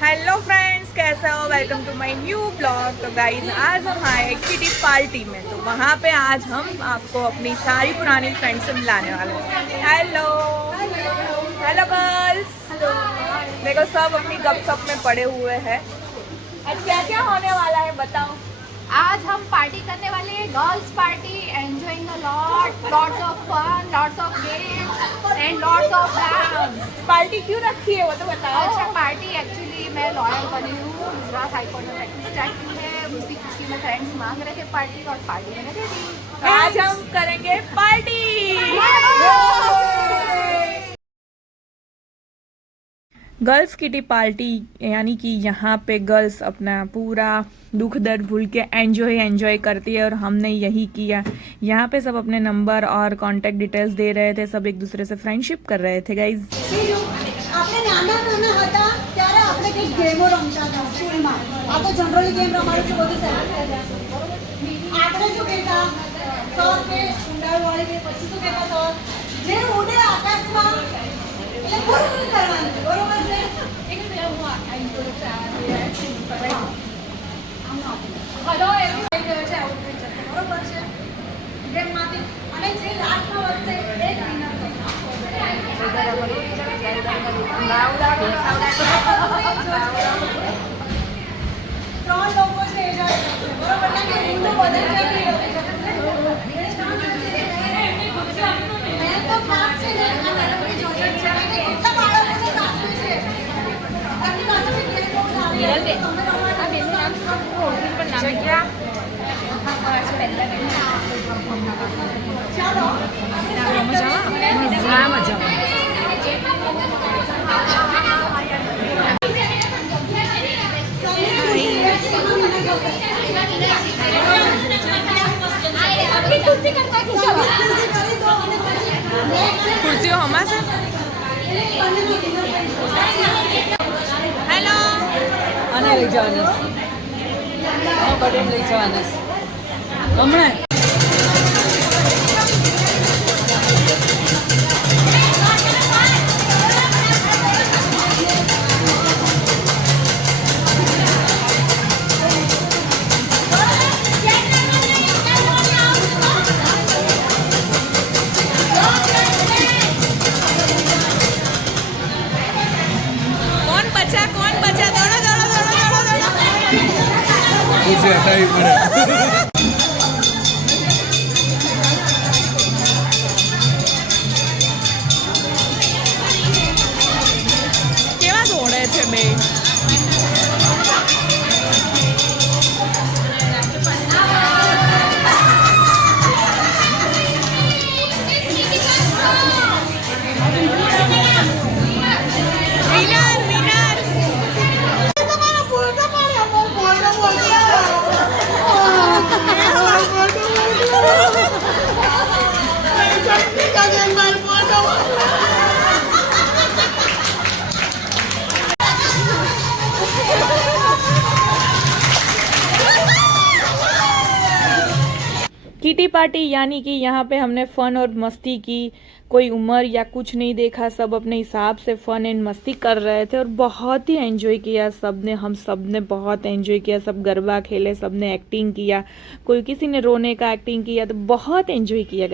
Hello friends, कैसे हो? Welcome to my new blog. तो गाइज आज हम आए किटी पार्टी में, तो वहाँ पे आज हम आपको अपनी सारी पुरानी फ्रेंड्स से मिलाने वाले हैं। हेलो हेलो गर्ल्स, देखो सब अपनी गपशप में पड़े हुए हैं। आज क्या क्या होने वाला है बताओ। आज हम पार्टी करने वाले हैं, girls party, enjoying a lot, lots of fun, lots of games and lots of dance. Party क्यों रखी है वो तो बताओ। अच्छा, पार्टी एक्चुअली मैं लॉयर बनी हूँ, गुजरात हाईकोर्ट में प्रैक्टिस स्टार्ट की है। उसी खुशी में फ्रेंड्स मांग रहे थे पार्टी, और पार्टी मैंने दे दी। तो आज हम करेंगे पार्टी। गर्ल्स किटी पार्टी, यानी कि यहाँ पे गर्ल्स अपना पूरा दुख दर्द भूल के एंजॉय करती है, और हमने यही किया। यहाँ पे सब अपने नंबर और कांटेक्ट डिटेल्स दे रहे थे, सब एक दूसरे से फ्रेंडशिप कर रहे थे गाइज। આપણે નાના હતા ત્યારે આપણે કંઈક ગેમો રમતા હતા સ્કૂલમાં. આ તો જનરલી ગેમ રમાડું છું, બધું સેટ થઈ જશે. આપણે શું કહેતા સર કે ઊંડાણવાળી કે પછી શું કહેતા સર જે ઉડે આકાશમાં એટલે પૂરું કરવાનું, બરોબર છે? હલો એવી થઈ ગયો છે, આઉટ થઈ જશે, બરોબર છે? ગેમમાંથી અને જે લાસ્ટમાં વધશે એ વિનર ત્રણ લોકો છે બરોબર ને, કે ઊંડું બધે મેં તો ખાસ છે ને આ મેડમની જોડે છે અને કેટલા બાળકોને સાચું છે એમની પાસે બી ગેમ બહુ સારી છે. તમે રમાડો ખુરશીઓ હમાશે. હેલો, આને લઈ જવાની બટેન લઈ જવાના હમણાં. કોણ બચા દોડો દોડો દોડો દોડો દોડો. ખુરશી હટાવી પડે. કેવા દોડે છે બે. किटी पार्टी यानी कि यहाँ पे हमने फन और मस्ती की, कोई उम्र या कुछ नहीं देखा, सब अपने हिसाब से फन एंड मस्ती कर रहे थे और बहुत ही एंजॉय किया सब ने। हम सब ने बहुत एंजॉय किया, सब गरबा खेले, सब ने एक्टिंग किया, कोई किसी ने रोने का एक्टिंग किया, तो बहुत एंजॉय किया।